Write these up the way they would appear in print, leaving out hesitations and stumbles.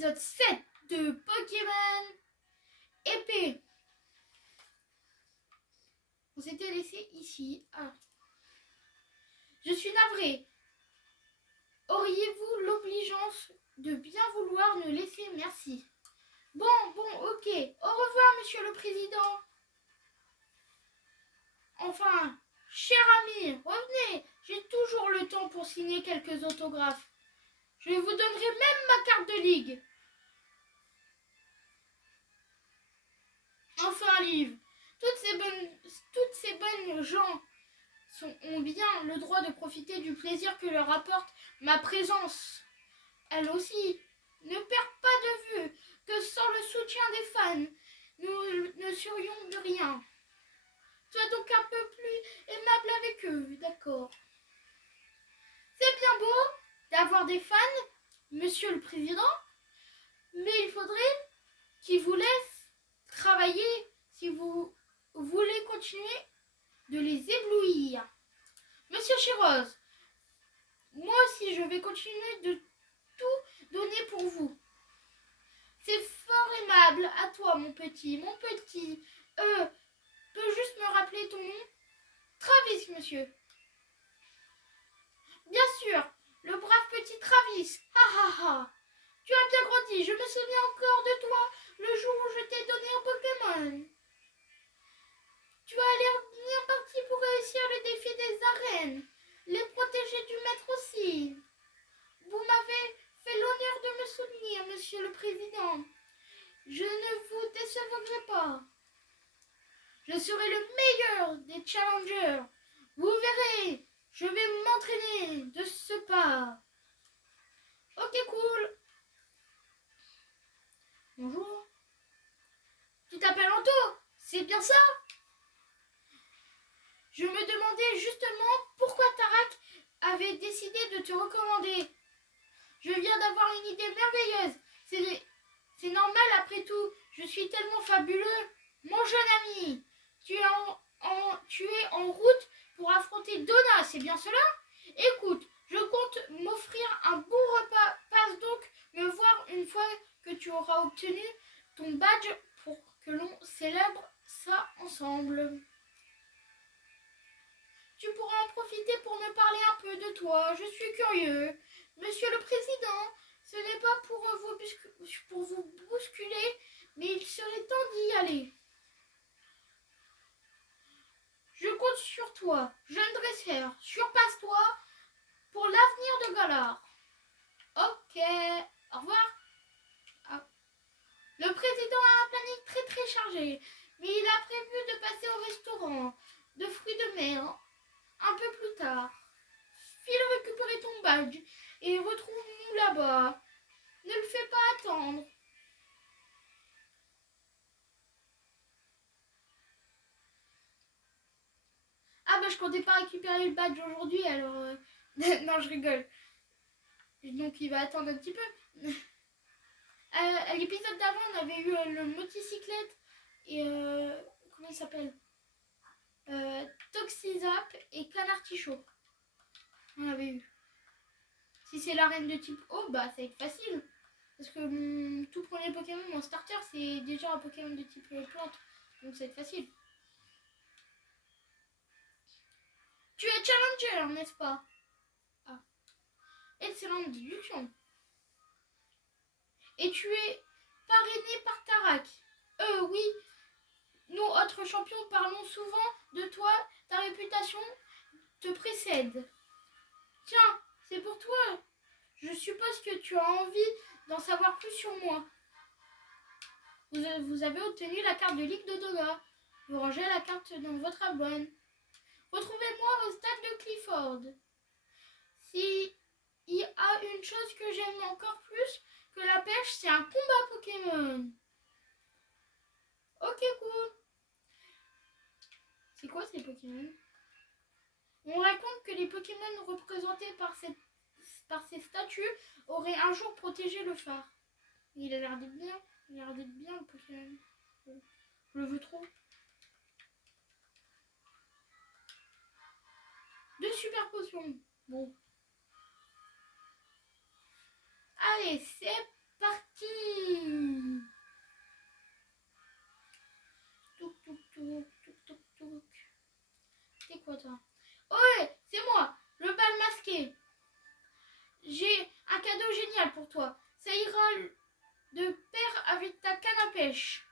l'épisode 7 de Pokémon Épée. On s'était laissé ici. Ah. Je suis navré. Auriez-vous l'obligeance de bien vouloir nous laisser? Merci. Bon, ok. Au revoir, monsieur le président. Enfin, cher ami, revenez. J'ai toujours le temps pour signer quelques autographes. Je vous donnerai même ma carte de ligue. Enfin, Liv, toutes ces bonnes gens ont bien le droit de profiter du plaisir que leur apporte ma présence. Elle aussi, ne perds pas de vue que sans le soutien des fans, nous ne serions de rien. Sois donc un peu plus aimable avec eux, d'accord? C'est bien beau d'avoir des fans, monsieur le président, mais il faudrait qu'ils vous laissent travailler si vous voulez continuer de les éblouir. Monsieur Chiroz, moi aussi je vais continuer de tout donner pour vous. C'est fort aimable à toi, mon petit. Peux juste me rappeler ton nom? Travis, monsieur. Bien sûr, le brave petit Travis. Ha. Tu as bien grandi, je me souviens encore de toi le jour où je t'ai donné un Pokémon. Tu as l'air bien parti pour réussir le défi des arènes, les protéger du maître aussi. Vous m'avez fait l'honneur de me soutenir, monsieur le président. Je ne vous décevrai pas. Je serai le meilleur des challengers. Vous verrez, je vais m'entraîner de ce pas. Ok, cool. Bonjour. Tu t'appelles Anto, c'est bien ça? Je me demandais justement pourquoi Tarak avait décidé de te recommander. Je viens d'avoir une idée merveilleuse. C'est normal après tout. Je suis tellement fabuleux. Mon jeune ami, tu es en route pour affronter Donna, c'est bien cela? Écoute, je compte m'offrir un bon repas. Passe donc me voir une fois que tu auras obtenu ton badge pour que l'on célèbre ça ensemble. Tu pourras en profiter pour me parler un peu de toi. Je suis curieux. Monsieur le Président, ce n'est pas pour vous bousculer, mais il serait temps d'y aller. Je compte sur toi, jeune dresseur. Surpasse-toi pour l'avenir de Galar. Ok, au revoir. Ah. Le président a un planning très chargé, mais il a prévu de passer au restaurant de fruits de mer un peu plus tard. File récupérer ton badge et retrouve-nous là-bas. Ne le fais pas attendre. Ah bah je comptais pas récupérer le badge aujourd'hui, alors... non, je rigole. Donc il va attendre un petit peu. À l'épisode d'avant, on avait eu le motocyclette et... comment il s'appelle? Toxizap et Canartichaud. On avait eu. Si c'est l'arène de type eau, bah ça va être facile. Parce que mon tout premier Pokémon, mon starter, c'est déjà un Pokémon de type plante. Donc ça va être facile. Tu es challenger, n'est-ce pas? Ah. Excellente déduction. Et tu es parrainé par Tarak. Oui. Nous, autres champions, parlons souvent de toi. Ta réputation te précède. Tiens, c'est pour toi. Je suppose que tu as envie d'en savoir plus sur moi. Vous avez obtenu la carte de Ligue de Donna. Vous rangez la carte dans votre album. Retrouvez-moi au stade de Clifford. S'il y a une chose que j'aime encore plus que la pêche, c'est un combat Pokémon. Ok, cool. C'est quoi ces Pokémon? On raconte que les Pokémon représentés par ces statues auraient un jour protégé le phare. Il a l'air d'être bien. Il a l'air d'être bien le Pokémon. Je le veux trop. 2 super potions. Bon. Allez, c'est parti. toi. Ça ira de pair avec ta canne à pêche.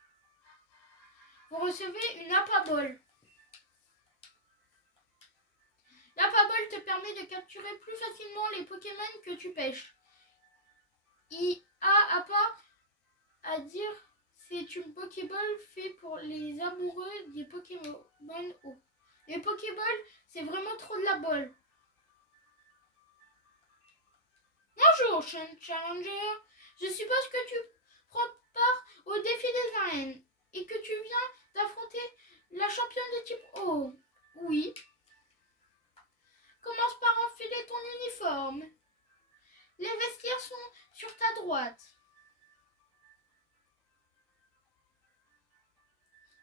Vous recevez une Apabol. L'Apabol te permet de capturer plus facilement les Pokémon que tu pêches. Apa à dire, c'est une Pokéball faite pour les amoureux des Pokémon eau. Les Pokéballs, c'est vraiment trop de la bol. Bonjour, Challenger. Je suppose que tu prends part au défi des arènes et que tu viens d'affronter la championne de type O. Oui. Commence par enfiler ton uniforme. Les vestiaires sont sur ta droite.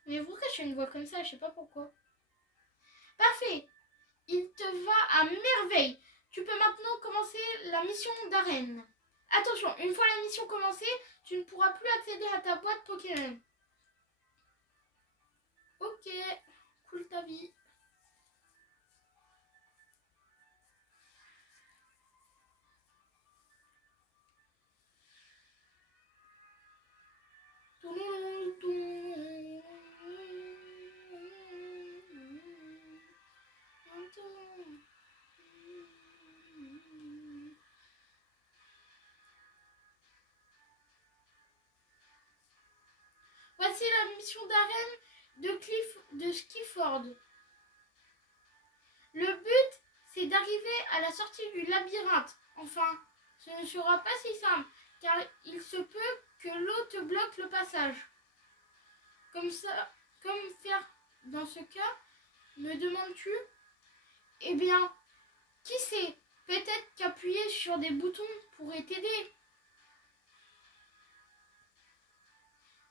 Mais pourquoi je fais une voix comme ça? Je sais pas pourquoi. Parfait. Il te va à merveille. Tu peux maintenant commencer la mission d'arène. Attention, une fois la mission commencée, tu ne pourras plus accéder à ta boîte Pokémon. Ok, cool ta vie. Voici la mission d'arène de Skiford. Le but, c'est d'arriver à la sortie du labyrinthe. Enfin, ce ne sera pas si simple, car il se peut que l'eau te bloque le passage. Comme faire dans ce cas, me demandes-tu? Eh bien, qui sait? Peut-être qu'appuyer sur des boutons pourrait t'aider.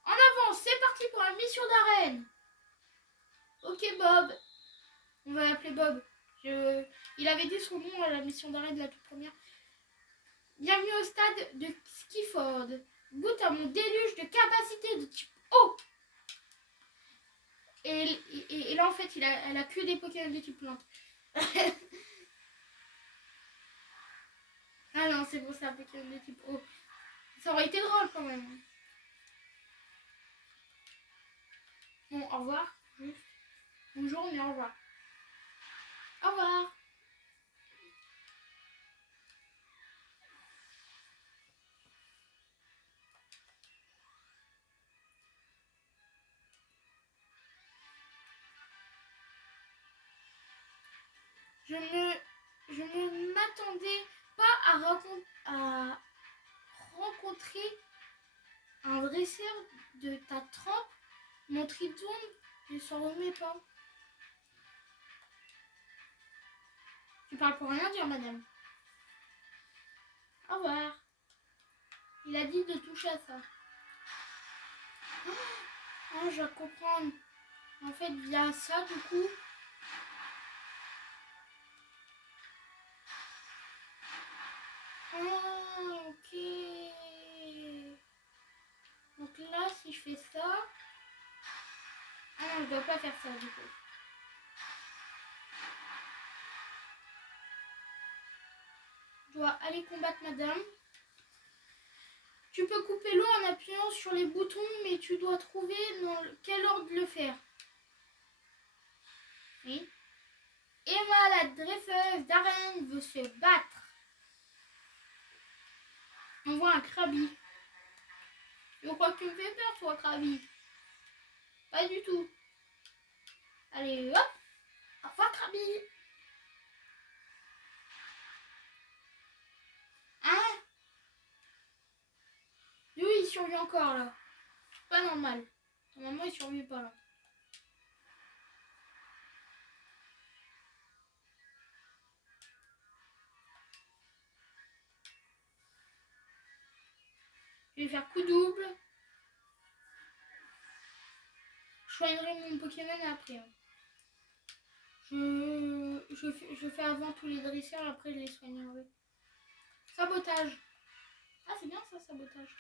En avant, c'est parti pour la mission d'arène. Ok Bob. On va l'appeler Bob. Il avait dit son nom à la mission d'arène de la toute première. Bienvenue au stade de Skiford. Goûte à mon déluge de capacité de type O. Et là en fait elle a que des Pokémon de type plante. Ah non, c'est bon, c'est un Pokémon de type O. Ça aurait été drôle quand même. Bon, au revoir. Juste. Bonjour, mais au revoir. Au revoir. Je ne m'attendais pas à rencontrer un dresseur de ta trempe. Mon triton ne s'en remet pas. Tu parles pour rien dire, madame. Au revoir. Il a dit de toucher à ça. Oh, je comprends. En fait, via ça, du coup... Oh, ok. Donc là, si je fais ça... Ah non, je dois pas faire ça, du coup. Je dois aller combattre madame. Tu peux couper l'eau en appuyant sur les boutons, mais tu dois trouver dans quel ordre le faire. Oui. Emma, la dresseuse d'arène, veut se battre. On voit un Krabi. Je crois que tu me fais peur, toi, Krabi. Pas du tout. Allez, hop. Au revoir, Krabi. Hein? Lui, il survit encore, là. Pas normal. Normalement, il survit pas, là. Je vais faire coup double. Je soignerai mon Pokémon après. Je fais avant tous les dresseurs, après je les soignerai. Sabotage. Ah, c'est bien ça, sabotage.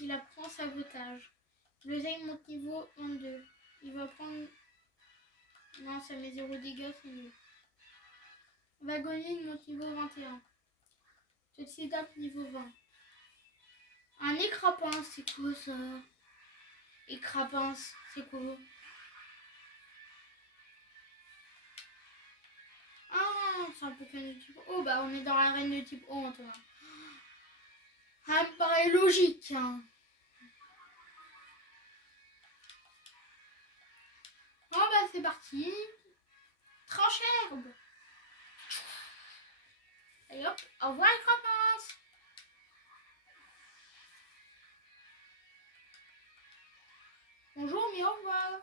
Il apprend sabotage. Le Zay monte niveau 22. Il va prendre Non, ça met 0 dégâts, c'est nul. Wagonine monte niveau 21. Toxidap niveau 20. Un écrapin, c'est quoi ça? Écrapin, c'est quoi? Ah, c'est un Pokémon de type O. Oh, bah on est dans l'arène de type O, toi. Ça me paraît logique, hein. Oh, bah c'est parti. Tranche herbe. Et hop, au revoir, écrapin. Bonjour, mais au revoir.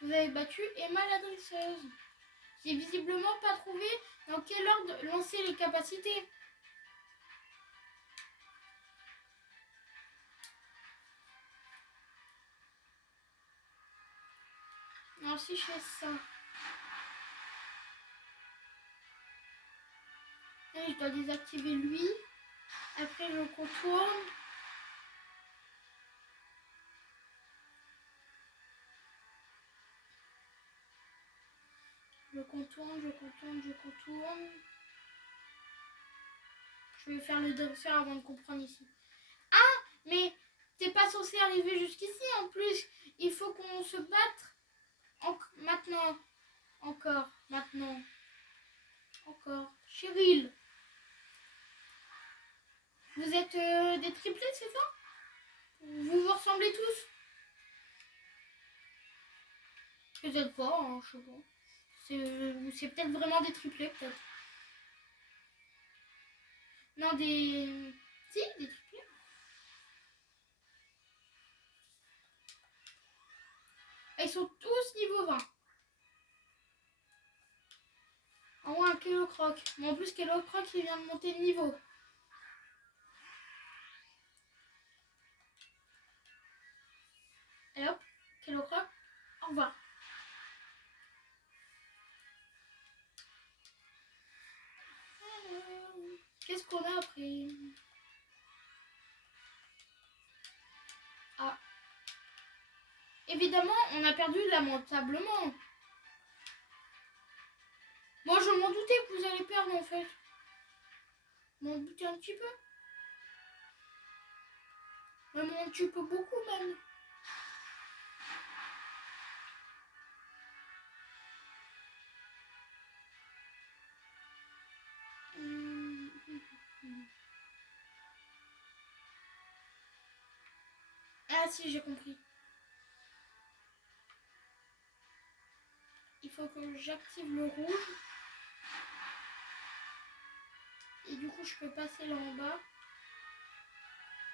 Vous avez battu Emma la dresseuse. J'ai visiblement pas trouvé dans quel ordre lancer les capacités. Alors si je fais ça. Et je dois désactiver lui. Après je contourne. Je contourne, je contourne, je contourne. Je vais faire le dresseur avant de comprendre ici. Ah, mais t'es pas censé arriver jusqu'ici en plus. Il faut qu'on se batte maintenant. Encore, maintenant. Encore. Cheryl. Vous êtes des triplés, c'est ça? Vous vous ressemblez tous? Peut-être pas, hein, je sais pas. C'est peut-être vraiment des triplés, peut-être. Non, des... Si, des triplés. Ils sont tous niveau 20. En moins un Kellocroc. Mais en plus, Kellocroc, il vient de monter de niveau. Et hop, Kellocroc, au revoir. Qu'est-ce qu'on a après? Ah. Évidemment, on a perdu lamentablement. Moi, je m'en doutais que vous allez perdre, en fait. Je m'en doutais un petit peu. Même un petit peu beaucoup, même. Ah si, j'ai compris. Il faut que j'active le rouge. Et du coup, je peux passer là en bas.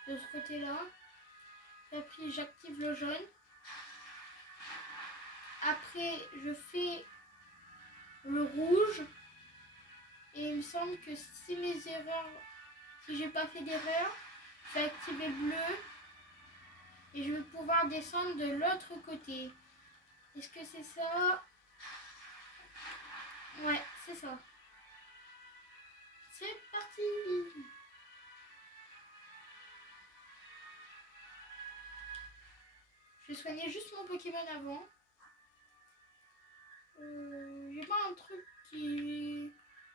De ce côté-là. Et puis, j'active le jaune. Après, je fais le rouge. Et il me semble que si mes erreurs... Si j'ai pas fait d'erreur, je vais activer le bleu. Et je vais pouvoir descendre de l'autre côté. Est-ce que c'est ça? Ouais, c'est ça. C'est parti! Je vais soigner juste mon Pokémon avant. J'ai pas un truc qui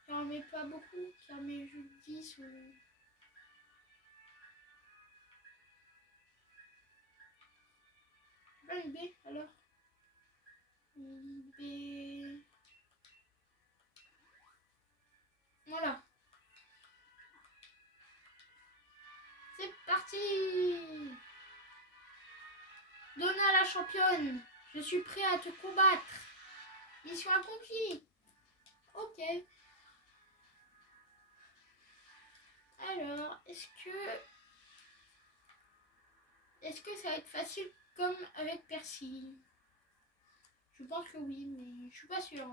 en met pas beaucoup, qui en met juste 10 ou... Pas une B alors? Une B... Voilà. C'est parti! Donna la championne, je suis prêt à te combattre. Mission accomplie. Ok. Alors, est-ce que ça va être facile comme avec Percy? Je pense que oui, mais je suis pas sûre.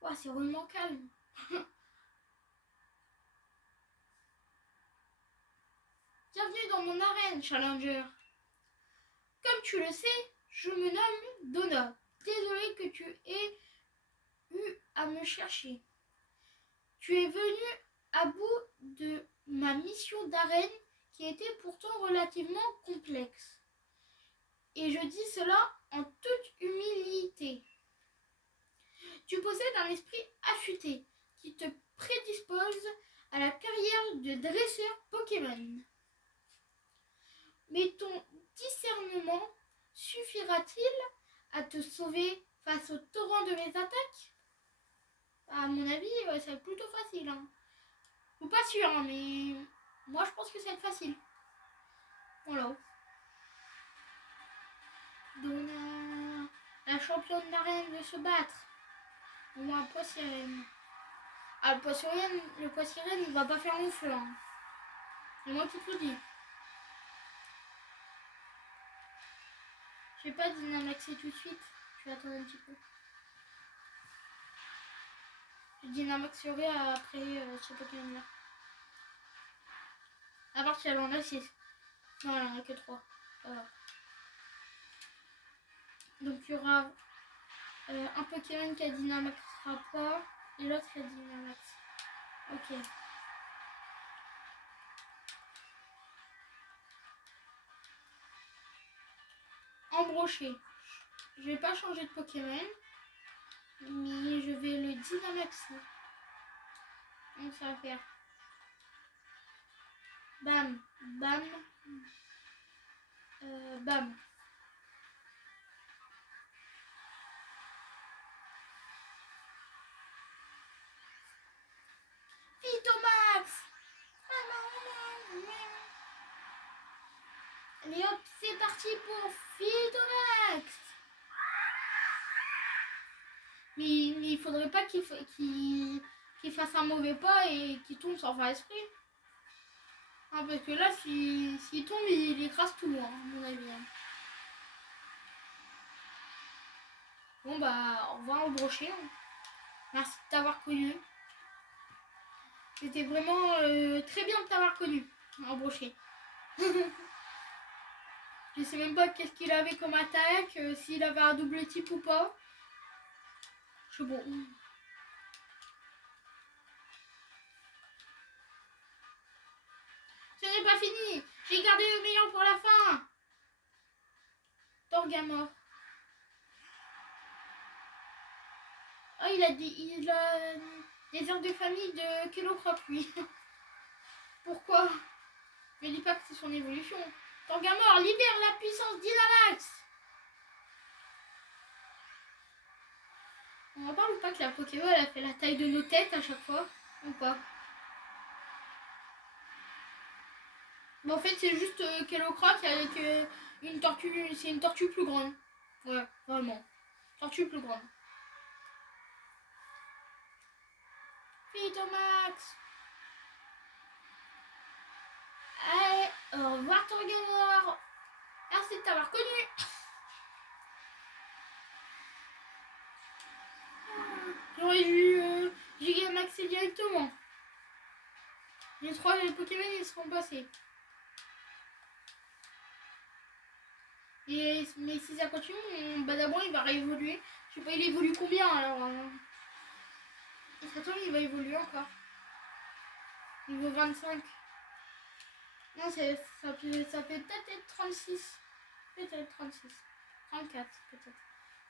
Oh, c'est vraiment calme. Bienvenue dans mon arène, Challenger. Comme tu le sais, je me nomme Donna. Désolée que tu aies eu à me chercher. Tu es venu à bout de ma mission d'arène qui était pourtant relativement complexe. Et je dis cela en toute humilité. Tu possèdes un esprit affûté qui te prédispose à la carrière de dresseur Pokémon. Mais ton discernement suffira-t-il à te sauver face au torrent de mes attaques? À mon avis, ça va être plutôt facile. Je suis pas sûr, mais moi je pense que ça va être facile. Voilà. Donna, la championne d'arène de se battre. Au moins, Poissirène. Ah, le Poissirène, il va pas faire mon feu. C'est moi qui te le dis. Je vais pas Dynamaxer tout de suite. Je vais attendre un petit peu. Je Dynamaxerai après ce Pokémon là. À part si elle en a 6. Non, elle en a que 3. Donc il y aura un Pokémon qui a Dynamaxera pas et l'autre qui a Dynamax. Ok. Embroché. Je vais pas changer de Pokémon, mais je vais le Dynamaxer. Donc ça va faire bam, bam, bam. Phytomax. Allez hop, c'est parti pour Phytomax. Mais il faudrait pas qu'il fasse un mauvais pas et qu'il tombe sans faire esprit. Parce que là, s'il tombe, il écrase tout le monde, à mon avis. Bon bah, au revoir au brochet. Merci de t'avoir connu. C'était vraiment très bien de t'avoir connu, en brochet. Je sais même pas qu'est-ce qu'il avait comme attaque, s'il avait un double type ou pas. Je sais bon. Ce n'est pas fini. J'ai gardé le meilleur pour la fin. Torgamor. Oh, il a des airs de famille de Kellocrop, lui. Pourquoi? Mais dis pas que c'est son évolution. Torgamor, libère la puissance Dynamax. On en parle ou pas que la Pokéball a fait la taille de nos têtes à chaque fois? Ou pas? Mais en fait, c'est juste Kellocrop avec une tortue. C'est une tortue plus grande. Ouais, vraiment. Tortue plus grande. Phytomax. Allez, au revoir Torgamor. Merci de t'avoir connu. J'aurais dû Gigamaxer directement. Les 3 Pokémon ils seront passés. Mais si ça continue, mon Badabon il va réévoluer. Je sais pas, il évolue combien alors Attends, il va évoluer encore. Niveau 25. Non, ça peut peut-être être 36. Peut-être 36. 34 peut-être.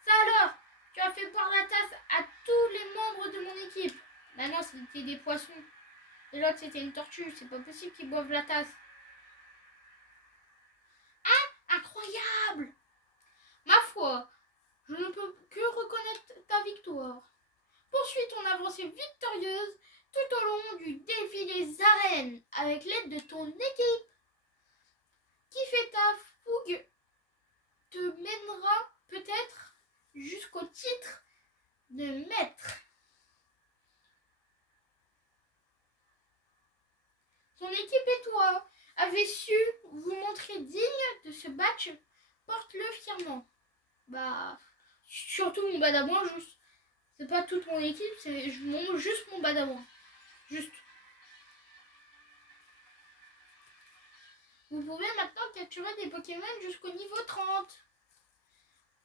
Ça alors, tu as fait boire la tasse à tous les membres de mon équipe. Bah non, c'était des poissons. Et l'autre c'était une tortue. C'est pas possible qu'ils boivent la tasse. Hein? Incroyable! Ma foi, je ne peux que reconnaître ta victoire. Poursuis ton avancée victorieuse tout au long du défi des arènes avec l'aide de ton équipe. Qui fait ta fougue te mènera peut-être jusqu'au titre de maître. Ton équipe et toi avez su vous montrer digne de ce badge. Porte-le fièrement. Bah, surtout mon Badabouin, juste. C'est pas toute mon équipe, c'est juste mon Badabouin. Juste. Vous pouvez maintenant capturer des Pokémon jusqu'au niveau 30.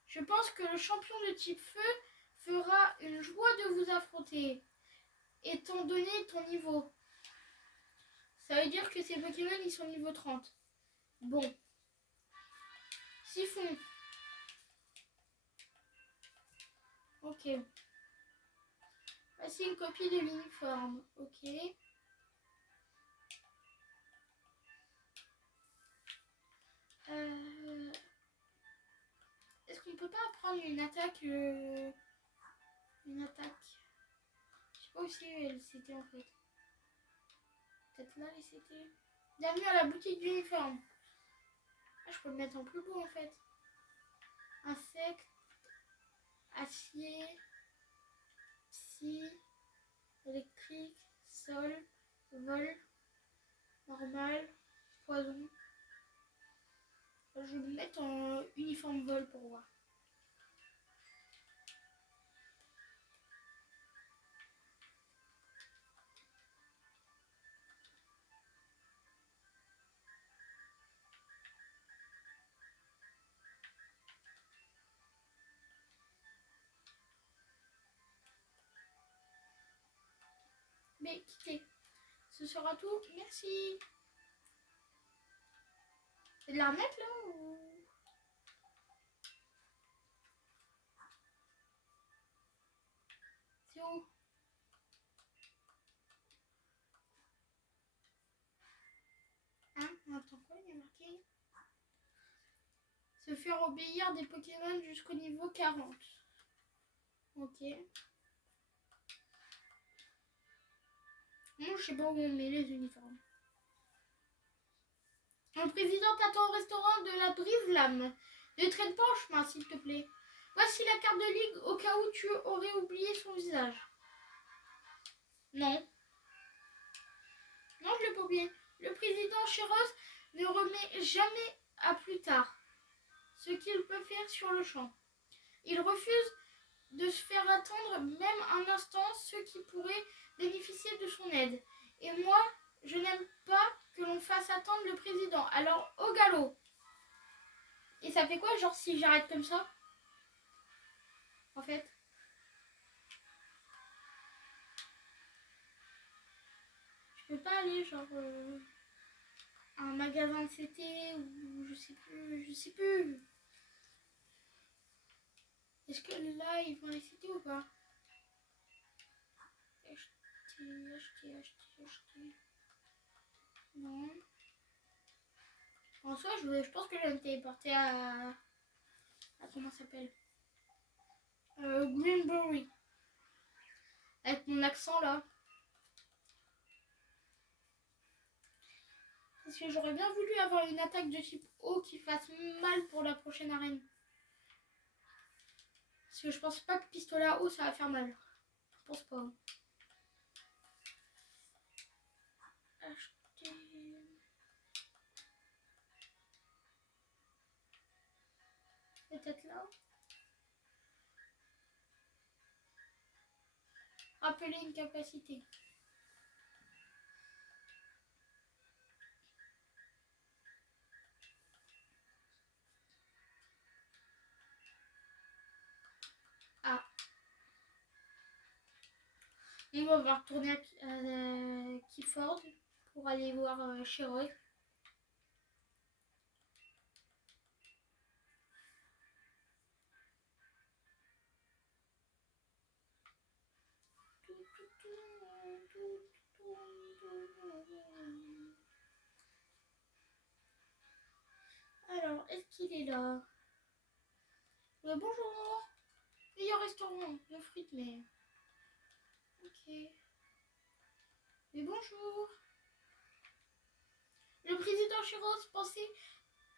Je pense que le champion de type feu fera une joie de vous affronter. étant donné ton niveau. Ça veut dire que ces Pokémon, ils sont niveau 30. Bon. Siphon. Ok. Voici une copie de l'uniforme. Ok. Est-ce qu'on peut pas prendre une attaque Une attaque. Je sais pas où c'est elle c'était en fait. Peut-être là elle c'était. Bienvenue à la boutique d'uniforme. Ah, je peux le mettre en plus beau en fait. Insecte. Acier. Psy. Électrique. Sol. Vol. Normal. Poison. Je vais me mettre en uniforme vol pour voir. Mais quittez. Ce sera tout. Merci. C'est de la remettre là ou... C'est où? Hein? Attends quoi? Il y a marqué. Se faire obéir des Pokémon jusqu'au niveau 40. Ok. Moi je sais pas où on met les uniformes. Le président t'attend au restaurant de la Brise-Lame. Ne traîne pas en chemin s'il te plaît. Voici la carte de ligue au cas où tu aurais oublié son visage. Non. Non, je l'ai pas oublié. Le président Chéros ne remet jamais à plus tard ce qu'il peut faire sur le champ. Il refuse de se faire attendre même un instant ceux qui pourraient bénéficier de son aide. Et moi, je n'aime pas que l'on fasse attendre le président. Alors, au galop. Et ça fait quoi, genre, si j'arrête comme ça? En fait. Je peux pas aller, genre, à un magasin de CT ou je sais plus, je sais plus. Est-ce que là, ils vont les citer ou pas? Acheter. Non. En soi, je pense que je vais me téléporter à comment ça s'appelle? Greenberry. Avec mon accent là. Parce que j'aurais bien voulu avoir une attaque de type eau qui fasse mal pour la prochaine arène. Parce que je pense pas que pistolet à eau ça va faire mal. Je pense pas. Acheter. Peut-être là. Rappeler une capacité. Ah. On va retourner à Keyford pour aller voir Cheroy. Alors, est-ce qu'il est là? Bonjour. Il y a un restaurant, le fruit de mer. Ok. Mais bonjour. Le président Chiros pensait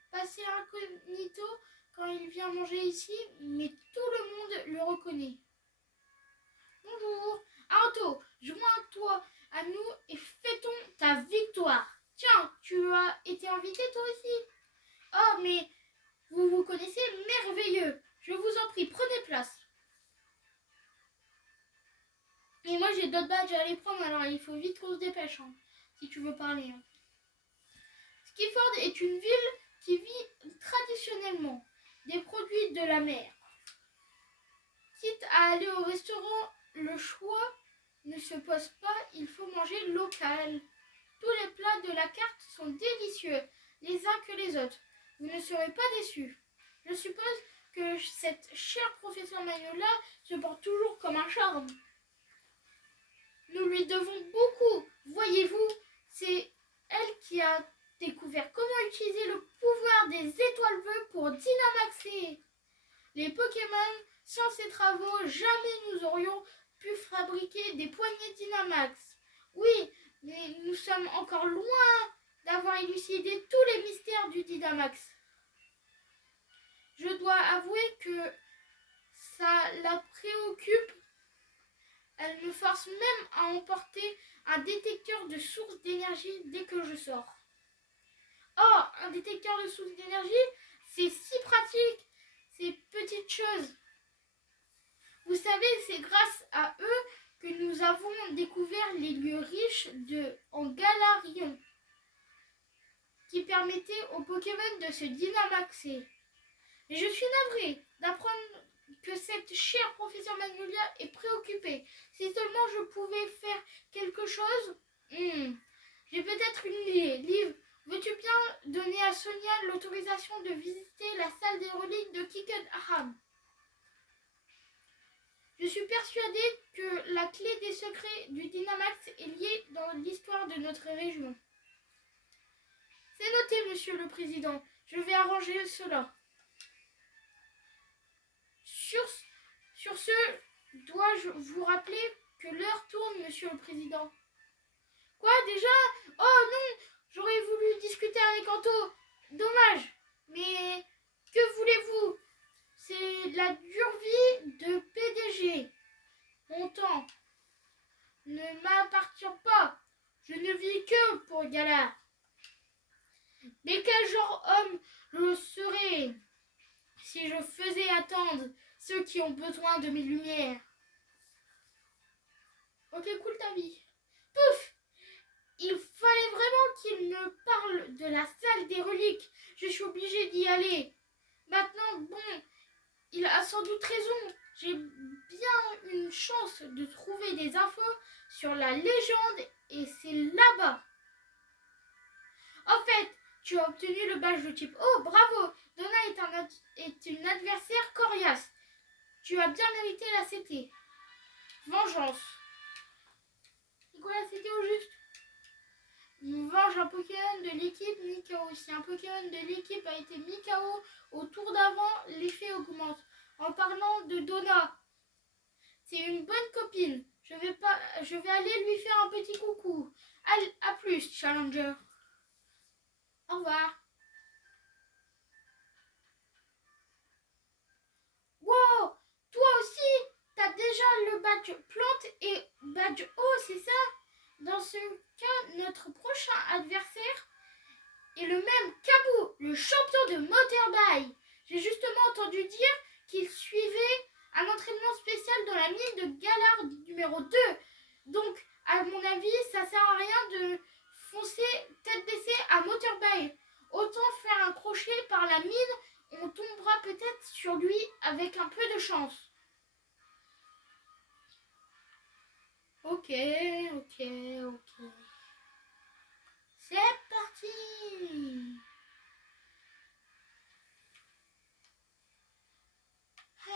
passer incognito quand il vient manger ici, mais tout le monde le reconnaît. Bonjour. Arto, joins-toi à nous et fêtons ta victoire. Tiens, tu as été invité toi aussi? Oh, mais vous vous connaissez, merveilleux. Je vous en prie, prenez place. Et moi, j'ai d'autres badges à aller prendre, alors il faut vite qu'on se dépêche, hein, si tu veux parler. Hein. Skiford est une ville qui vit traditionnellement des produits de la mer. Quitte à aller au restaurant, le choix ne se pose pas, il faut manger local. Tous les plats de la carte sont délicieux, les uns que les autres. Vous ne serez pas déçus. Je suppose que cette chère professeure Magnolia se porte toujours comme un charme. Nous lui devons beaucoup. Voyez-vous, c'est elle qui a découvert comment utiliser le pouvoir des étoiles bleues pour Dynamaxer les Pokémon. Sans ses travaux, jamais nous aurions pu fabriquer des poignées Dynamax. Oui, mais nous sommes encore loin d'avoir élucidé tous les mystères du Dynamax. Je dois avouer que ça la préoccupe. Elle me force même à emporter un détecteur de source d'énergie dès que je sors. Oh, un détecteur de source d'énergie, c'est si pratique, ces petites choses. Vous savez, c'est grâce à eux que nous avons découvert les lieux riches en Galarion, qui permettaient aux Pokémon de se dynamaxer. Et je suis navrée d'apprendre que cette chère professeure Magnolia est préoccupée. Si seulement je pouvais faire quelque chose. J'ai peut-être une idée. Liv, veux-tu bien donner à Sonia l'autorisation de visiter la salle des reliques de Kickenham? Je suis persuadée que la clé des secrets du Dynamax est liée dans l'histoire de notre région. C'est noté, Monsieur le Président. Je vais arranger cela. Sur ce, dois-je vous rappeler que l'heure tourne, Monsieur le Président? Quoi, déjà? Oh non, j'aurais voulu discuter avec Anto. Dommage. Mais que voulez-vous? C'est la dure vie de PDG. Mon temps ne m'appartient pas. Je ne vis que pour Galar. Mais quel genre homme je serais si je faisais attendre ceux qui ont besoin de mes lumières? Ok, cool ta vie. Pouf! Il fallait vraiment qu'il me parle de la salle des reliques. Je suis obligée d'y aller. Maintenant, bon, il a sans doute raison. J'ai bien une chance de trouver des infos sur la légende et c'est là-bas. En fait, tu as obtenu le badge de type Oh, bravo! Donna est une adversaire coriace. Tu as bien mérité la CT. Vengeance. C'est quoi la CT au juste? Venge un Pokémon de l'équipe mis KO. Si un Pokémon de l'équipe a été mis KO au tour d'avant, l'effet augmente. En parlant de Donna, c'est une bonne copine. Je vais aller lui faire un petit coucou. Allez, à plus, Challenger. Au revoir. Wow, toi aussi, t'as déjà le badge plante et badge eau, c'est ça? Dans ce cas, notre prochain adversaire est le même Kabou, le champion de Motorbike. J'ai justement entendu dire qu'il suivait un entraînement spécial dans la mine de Galar numéro 2. Donc, à mon avis, ça sert à rien de foncer tête baissée à Motorbike. Autant faire un crochet par la mine, on tombera peut-être sur lui avec un peu de chance. Ok. C'est parti.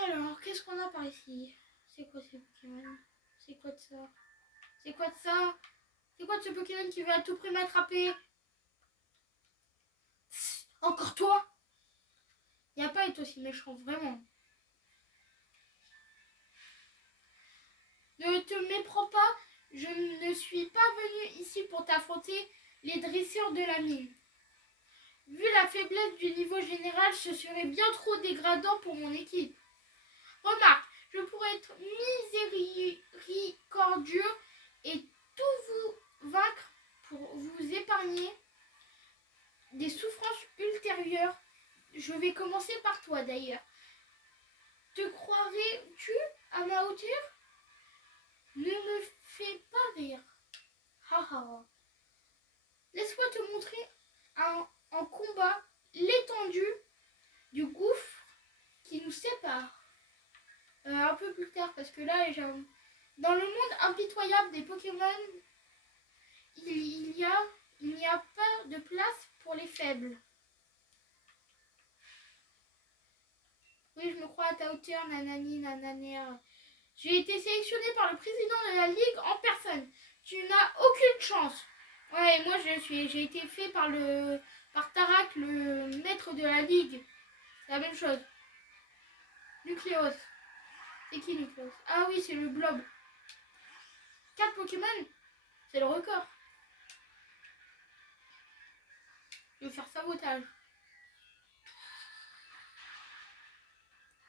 Alors, qu'est-ce qu'on a par ici? C'est quoi ces Pokémon? C'est quoi de ça? C'est quoi de ça? C'est quoi de ce Pokémon qui veut à tout prix m'attraper? Encore toi? Y a pas été aussi méchant, vraiment. Ne te méprends pas, je ne suis pas venue ici pour t'affronter les dresseurs de la mine. Vu la faiblesse du niveau général, ce serait bien trop dégradant pour mon équipe. Remarque, je pourrais être miséricordieux et tout vous vaincre pour vous épargner des souffrances ultérieures. Je vais commencer par toi d'ailleurs. Te croirais-tu à ma hauteur? Ne me fais pas rire. Haha. Laisse-moi te montrer en combat l'étendue du gouffre qui nous sépare. Un peu plus tard parce que là Dans le monde impitoyable des Pokémon, il n'y a pas de place pour les faibles. Oui, je me crois à ta hauteur, nanani, nananère. J'ai été sélectionné par le président de la Ligue en personne. Tu n'as aucune chance. Ouais, moi j'ai été fait par Tarak, le maître de la Ligue. C'est la même chose. Nucléos. C'est qui Nucléos? Ah oui, c'est le blob. 4 Pokémon, c'est le record. Je vais faire sabotage.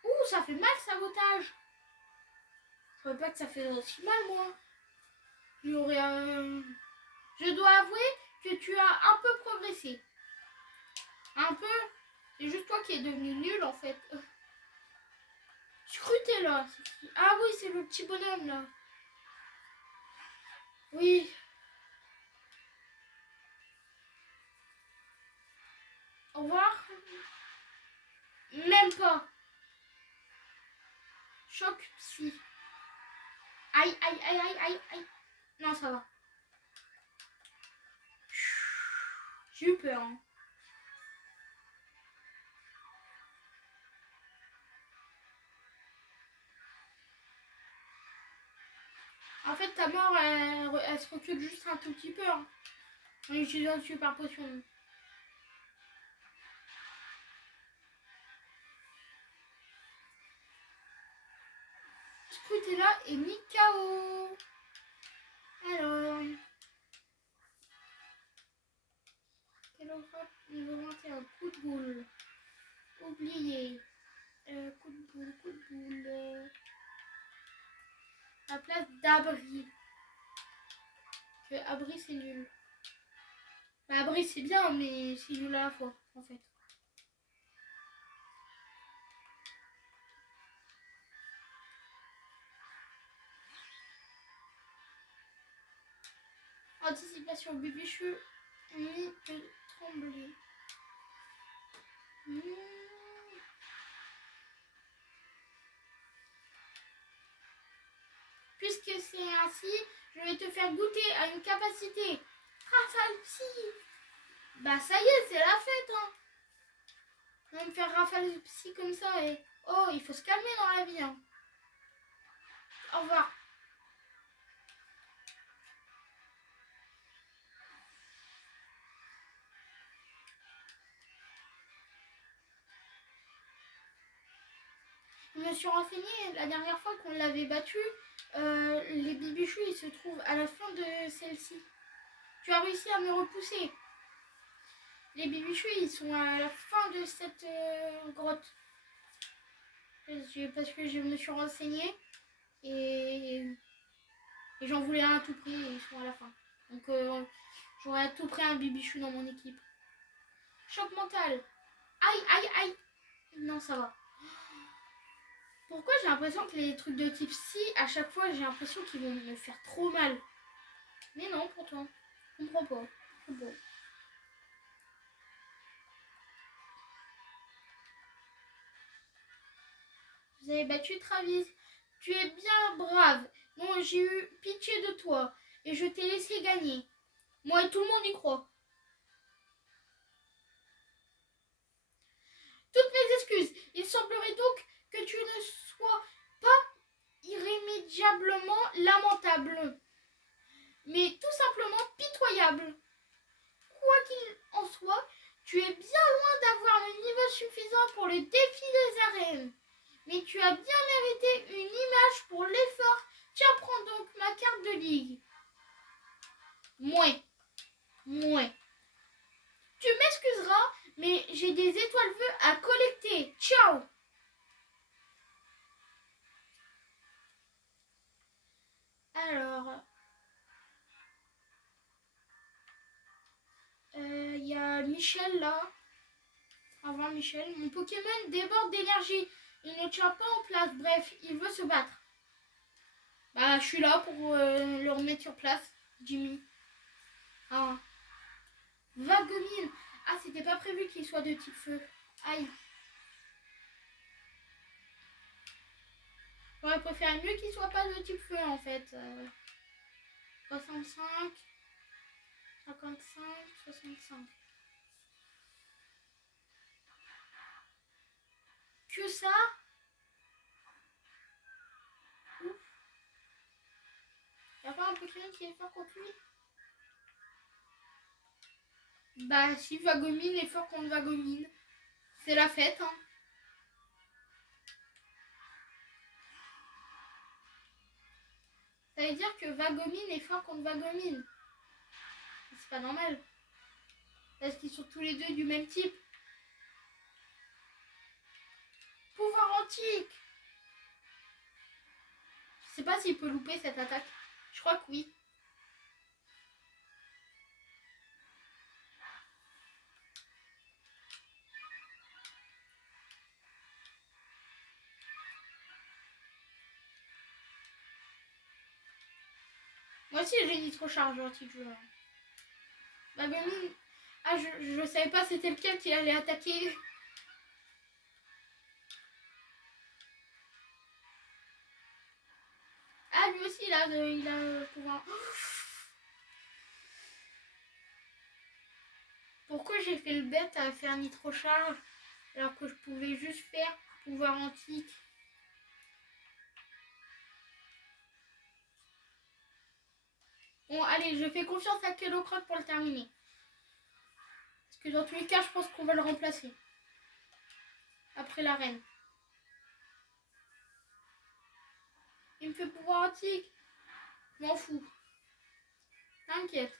Ouh, ça fait mal sabotage. Je ne savais pas que ça fait aussi mal, moi. Je dois avouer que tu as un peu progressé. Un peu. C'est juste toi qui es devenu nul, en fait. Scrutez là. Ah oui, c'est le petit bonhomme, là. Oui. Au revoir. Même pas. Choc psy. Aïe, aïe, aïe, aïe, aïe, aïe. Non, ça va. J'ai eu peur. Hein. En fait, ta mort, elle se recule juste un tout petit peu. Hein. En utilisant une super potion. Scrutez-là et mis KO. Alors. Quelle horreur. Niveau 21. Coup de boule. Oublié. Coup de boule, coup de boule. La place d'abri. Que abri c'est nul. Bah, abri c'est bien, mais c'est nul à la fois, en fait. Anticipation Bibichou. Mis de trembler. Puisque c'est ainsi, je vais te faire goûter à une capacité. Rafale psy. Bah ça y est, c'est la fête. Hein. On va me faire rafale psy comme ça. Et... Oh, il faut se calmer dans la vie. Hein. Au revoir. Je me suis renseignée la dernière fois qu'on l'avait battu. Les Bibichous, ils se trouvent à la fin de celle-ci. Tu as réussi à me repousser. Les Bibichous, ils sont à la fin de cette grotte. Parce que je me suis renseignée et j'en voulais un à tout prix et ils sont à la fin. Donc j'aurais à tout prix un Bibichou dans mon équipe. Choc mental. Aïe, aïe, aïe. Non, ça va. Pourquoi j'ai l'impression que les trucs de type psy, à chaque fois, j'ai l'impression qu'ils vont me faire trop mal. Mais non, pourtant. Je comprends pas. C'est bon. Vous avez battu Travis. Tu es bien brave. Bon, j'ai eu pitié de toi et je t'ai laissé gagner. Moi et tout le monde y croit. Toutes mes excuses. Il semblerait donc que tu ne sois pas irrémédiablement lamentable, mais tout simplement pitoyable. Quoi qu'il en soit, tu es bien loin d'avoir le niveau suffisant pour le défi des arènes. Mais tu as bien mérité une image pour l'effort. Tiens, prends donc ma carte de ligue. Mouais. Tu m'excuseras, mais j'ai des étoiles vœux à collecter. Ciao. Alors, il y a Michel là. Au revoir Michel. Mon Pokémon déborde d'énergie. Il ne tient pas en place. Bref, il veut se battre. Bah, je suis là pour le remettre sur place, Jimmy. Ah. Vagomine. Ah, c'était pas prévu qu'il soit de type feu. Aïe. J'aurais préféré mieux qu'il soit pas de type feu en fait. 65, 55, 65. Que ça? Ouf. Y'a pas un Pokémon qui est fort contre lui? Bah si, Vagomine est fort contre Vagomine. C'est la fête, hein. Ça veut dire que Vagomine est fort contre Vagomine. C'est pas normal. Parce qu'ils sont tous les deux du même type. Pouvoir antique. Je sais pas s'il peut louper cette attaque. Je crois que oui. Moi aussi j'ai Nitrocharge anti-joueur. Vagomine. Ah, je savais pas c'était lequel qui allait attaquer. Ah, lui aussi il a le pouvoir. Pourquoi j'ai fait le bête à faire Nitrocharge alors que je pouvais juste faire pouvoir antique? Bon, allez, je fais confiance à Kellocroc pour le terminer. Parce que dans tous les cas, je pense qu'on va le remplacer. Après la reine. Il me fait pouvoir antique. Je m'en fous. T'inquiète.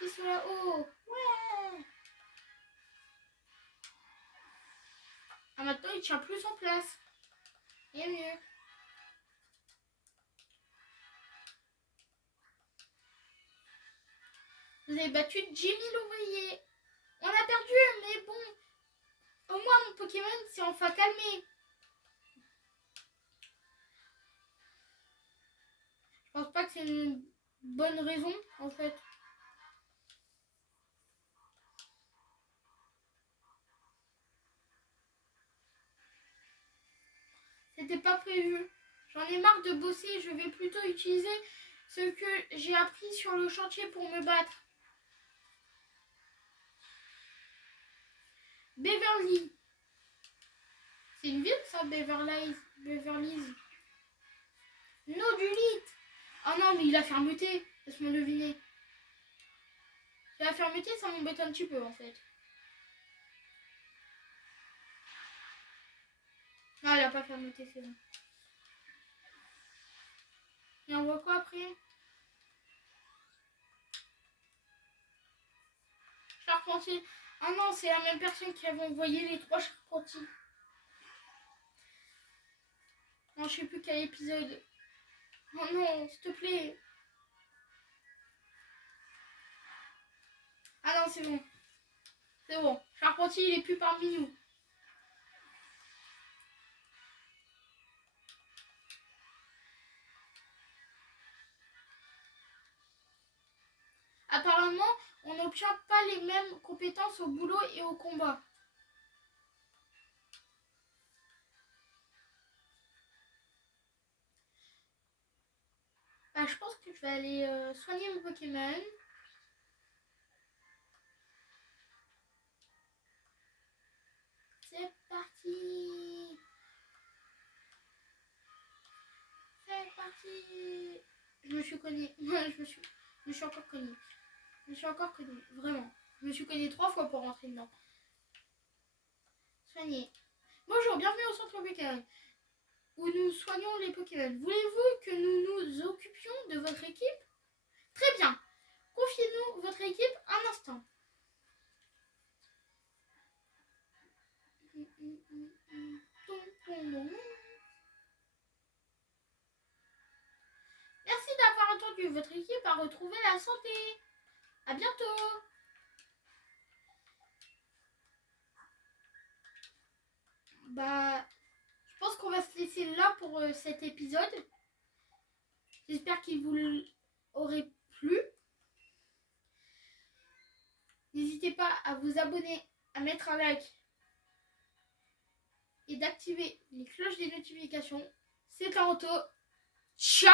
Ils sont là-haut. Ouais. Ah, maintenant, il tient plus en place. Et mieux. Vous avez battu Jimmy l'ouvrier. On a perdu, mais bon. Au moins, mon Pokémon s'est enfin calmé. Je pense pas que c'est une bonne raison, en fait. C'était pas prévu. J'en ai marre de bosser. Je vais plutôt utiliser ce que j'ai appris sur le chantier pour me battre. Beverly. C'est une ville, ça, Beverly. Nodulite. Ah non, mais il a fermeté. Laisse-moi deviner. Il a fermeté, ça m'embête un petit peu, en fait. Non, il a pas fermeté, c'est bon. Et on voit quoi après? Charpentier. Ah non, c'est la même personne qui avait envoyé les 3 charpentiers. Non, je sais plus quel épisode. Oh non, s'il te plaît. Ah non, c'est bon. C'est bon. Charpentier, il est plus parmi nous. Apparemment, on n'obtient pas les mêmes compétences au boulot et au combat. Bah, je pense que je vais aller soigner mon Pokémon. C'est parti. C'est parti. Je me suis cognée. je me suis encore cognée. Vraiment. Je me suis cognée 3 fois pour rentrer dedans. Soigner. Bonjour, bienvenue au centre Pokémon, où nous soignons les Pokémon. Voulez-vous que nous nous occupions de votre équipe? Très bien. Confiez-nous votre équipe un instant. Merci d'avoir attendu. Votre équipe a retrouvé la santé. À bientôt. Bah, je pense qu'on va se laisser là pour cet épisode. J'espère qu'il vous aurait plu. N'hésitez pas à vous abonner, à mettre un like et d'activer les cloches des notifications. C'était Anto. Ciao!